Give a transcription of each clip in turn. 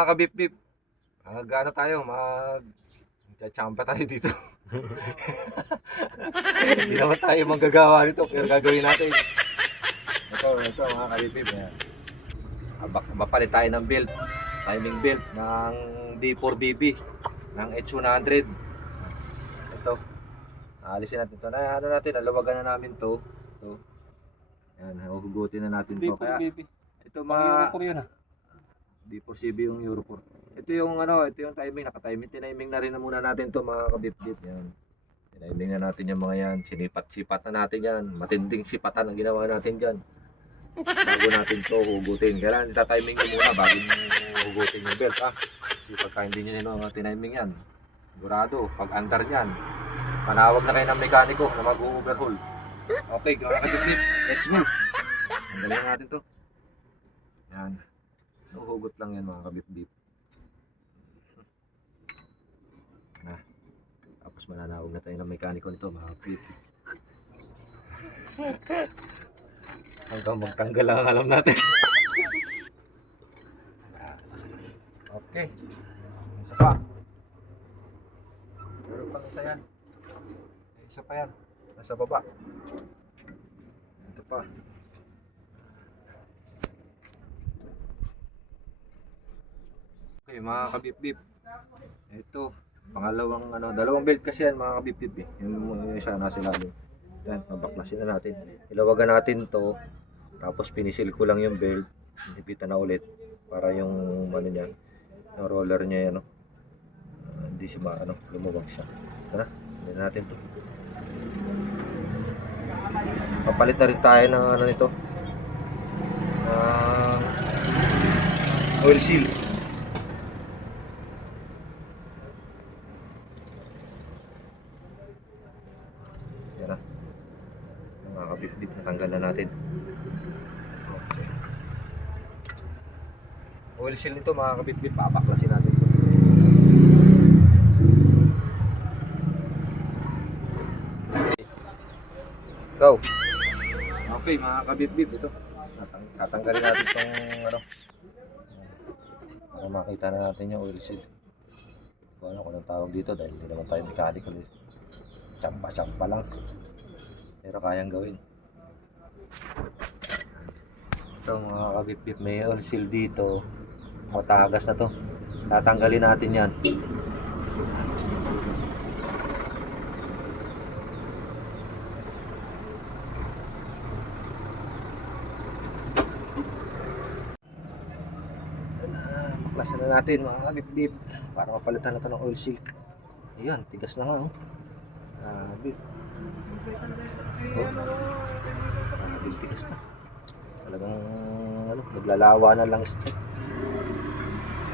mga kabip-bip. Ano tayo, chachamba tayo dito. Hindi naman tayo manggagawa nito, pero gagawin natin. Ito mga kabip-bip. Mapalit tayo ng belt, timing belt ng D4BB, ng H100. Ito, alisin natin ito. Ano natin, nalawagan na namin to. Ito. Yan, hugutin na natin to. Kaya, ito mga... D4CB yung Euro 4. Ito yung timing, naka-timing. Tiniming na rin na muna natin to mga kabip-bip. Yan. Tiniming na natin yung mga yan. Sinipat-sipat na natin yan. Matinding sipatan ang ginawa natin dyan. Bago natin to hugutin. Kailangan ita-timing nyo muna bago nyo hugutin yung belt. Kasi pagka hindi nyo tiniming yan, sigurado, pag andar nyan, manawag na kayo ng mekaniko na mag-overhaul. Okay, mga kabip-bip, let's move. Tanggalin natin to. Yan. Hugot lang yan mga kabip-bip. Tapos mananawag na tayo ng mekaniko nito mga kabip. Hanggang magtanggal lang ang alam natin. Okay. Isa pa. Meron pang isa yan. Isa pa yan. Nasa baba. Ito pa. Okay mga kabip-bip. Ito. Pangalawang dalawang belt kasi yan mga kabip-bip eh. Yung isa nasa ilalim. Yan, mabaklasin na natin. Ilawagan natin to. Tapos pinisil ko lang yung belt. Hinipitan na ulit. Para yung niya, yung roller niya yan. Hindi siya lumubag siya. Tara, hindi natin to. Papalit na rin tayo ng nito. Oil seal. Yan na. Mga kabip-bip, natanggal na natin. Okay. Oil seal nito mga kabip-bip, papaklasin natin. Go! Okay mga kabip-bip, ito. Tatanggalin natin itong para makita na natin yung oil seal. Kung anong tawag dito dahil hindi naman tayo mechanical. Champa-champa lang. Pero kayang gawin. Ito mga kabip-bip, may oil seal dito. Matagas na to. Tatanggalin natin yan. Baklasan na natin mga kabip-bip para mapalitan na ito ng oil seal. Ayan, tigas na nga bip. Tigas na. Talagang naglalawa na lang stick.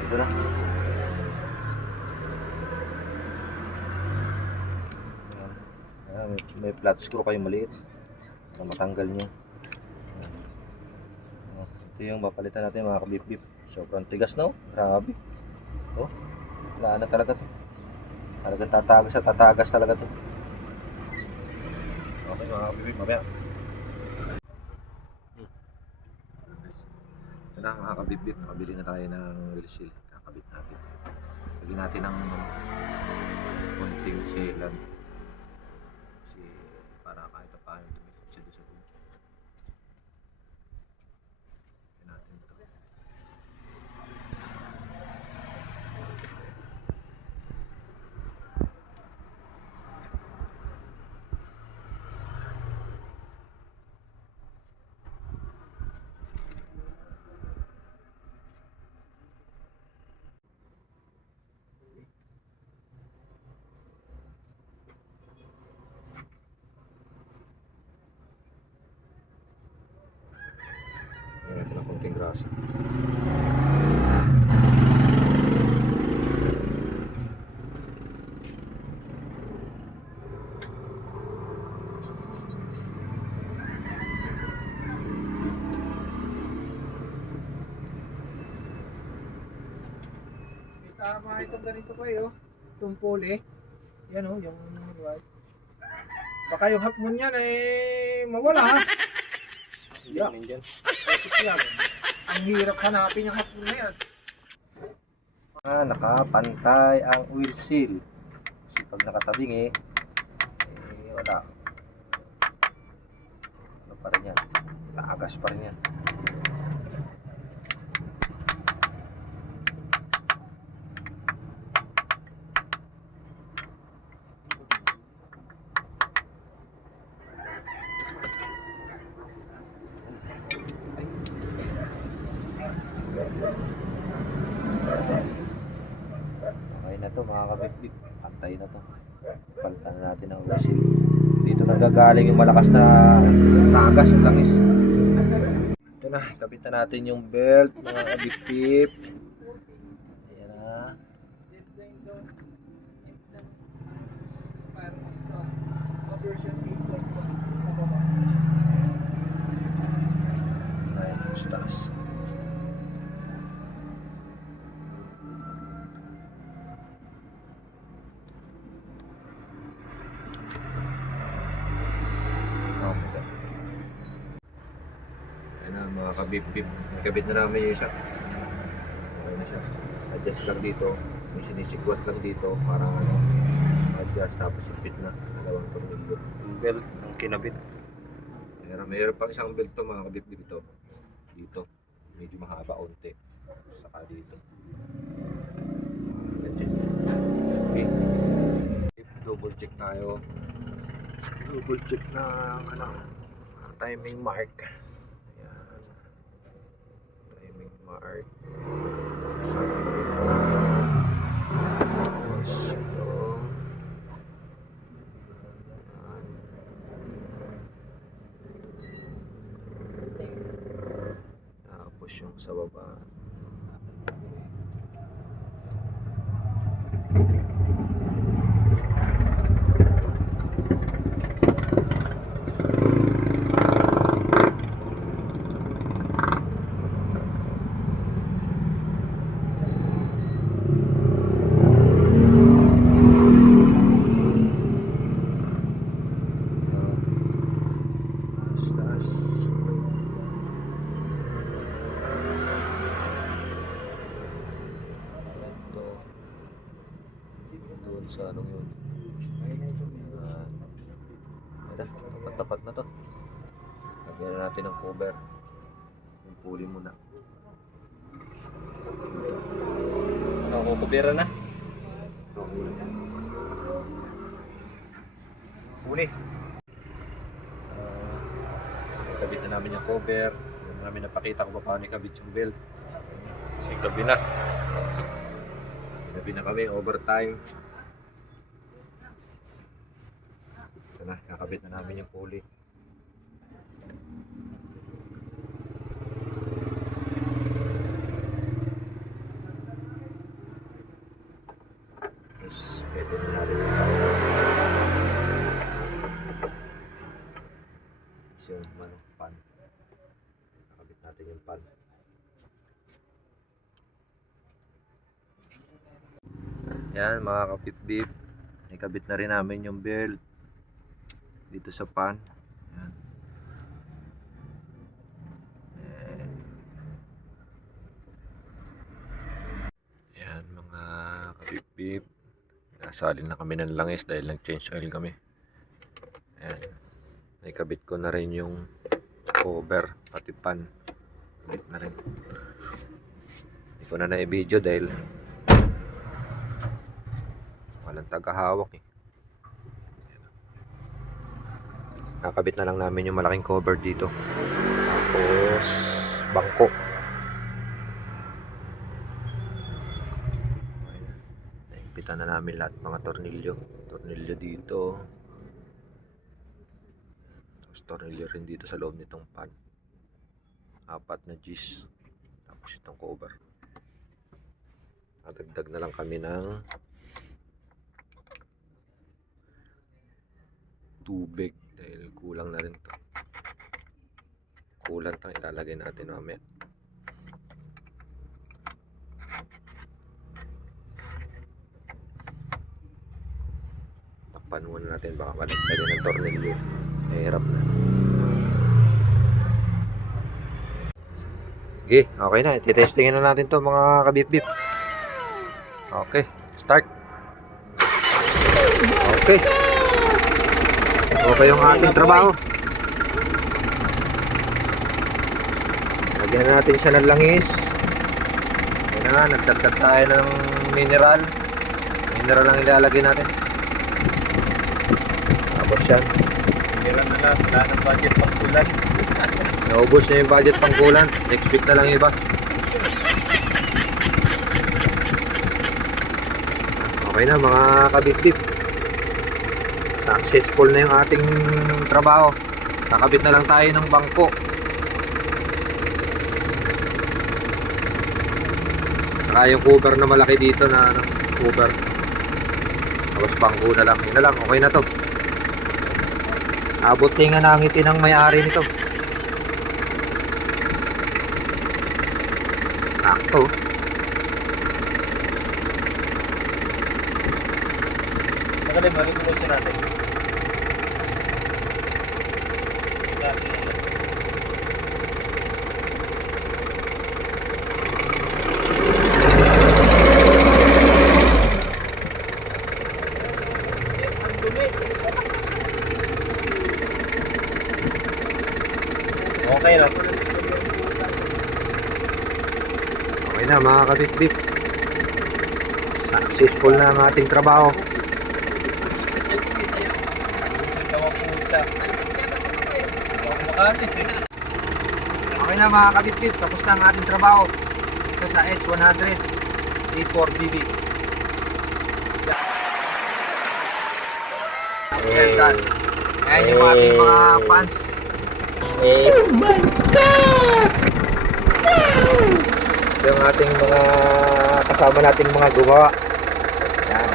Ito na. Ayan, may flat screw kayong maliit na matanggal nyo. Ito yung mapalitan natin mga kabip-bip. Sobrang tigas na grabe. Wala na talaga to. Talagang tatagas talaga to. Okay mga kabip-bip, mamaya. Ito na mga kabip-bip, nakabili na tayo ng oil seal. Kakabit natin. Lagyan natin ng konting sealant. Kasi para kahit paano tumikot siya doon sa buong. Lagyan natin ito. Ito na konting grasa. Tama itong ganito kayo. Itong pole. Yan yung right. Baka yung half moon yan mawala ha. Yan, yan. Ang hirap hanapin yung half moon na yan. Nakapantay ang wheel seal. Kasi pag nakatabing wala. Ano pa rin yan? Naagas pa rin yan. Okay na to mga kabitbit. Pantay na to. Palitan na natin ang wheel seal. Dito nagagaling yung malakas na naagas ng langis. Ito na, kabit na natin yung belt mga kabitbit. Ayan na. Ayan yung taas. Ayan na mga kabip-bip. Nakabit na namin yung isa. Okay na siya. Adjust lang dito. May sinisikwat lang dito para adjust tapos ipit na. Dalawang tornilyo. Yung belt ang kinabit. Mayroon pang isang belt to mga kabip-bip ito. Dito. Medyo mahaba onte. Saka dito. Okay. Double check tayo. Double check na timing mark. Ayan. Timing mark. Saka dito. Tapos ito. Ayan. Tapos yung sa baba. Last. Ito. Doon sa anong yun. Ayan na, tapat-tapat na to. Lagyan na natin ng cover. Yung pulley muna. Kukubira na. Pulley. Kabit na namin yung cover. Hindi namin napakita kung paano ikabit yung belt. Kasi gabi na. Gabi na kami, overtime. Ito na, kakabit na namin yung pulley. Tapos, pwede na natin yung pan. Nakabit natin yung pan. Yan mga kapip-bip. Ikabit na rin namin yung belt dito sa pan. Yan. Yan mga kapip-bip. Nasalin na kami ng langis dahil nag-change oil kami. Yan. Ikabit ko na rin yung cover pati pan. Kabit na rin. Hindi ko na na-video dahil walang tagahawak eh. Nakabit na lang namin yung malaking cover dito. Tapos bangko. Naimpitan na namin lahat mga tornilyo. Tornilyo dito. Tapos tornilyo rin dito sa loob nitong pan. 4 na G's. Tapos itong cover. Nadagdag na lang kami ng tubig dahil kulang na rin to. Kulang tang ilalagay natin mamaya. Takpan muna natin baka malagyan ng tornilyo. Hirap na. Okay, okay na. Titestingin na natin to mga kabip-bip. Okay, start. Okay. Okay yung ating trabaho. Lagyan na natin siya ng langis. Ayan na, nagdagdag tayo ng mineral. Mineral lang ilalagay natin. Tapos yan. Kailan na lang, wala ng budget pagkulan. Naubos na yung budget pangkulan. Next week na lang iba. Okay na mga kabitbit. Successful na yung ating trabaho. Kakabit na lang tayo ng bangko. Saka yung cover na malaki dito na ano, cover. Tapos bangko na lang. Yun na lang, okay na to. Abot tinga na ang ngiti ng may-ari nito. Sakto. Magaling, balik mo siya natin. Okay na. Okay na mga kabitbit. Successful na ang ating trabaho. Okay na mga kabitbit. Tapos na ang ating trabaho. Ito sa H100 D4BB. Ayan, ayan yung ating mga fans. Oh my God! Ito yung ating mga kasama nating mga gumawa. Yan.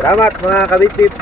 Salamat mga kabitbit.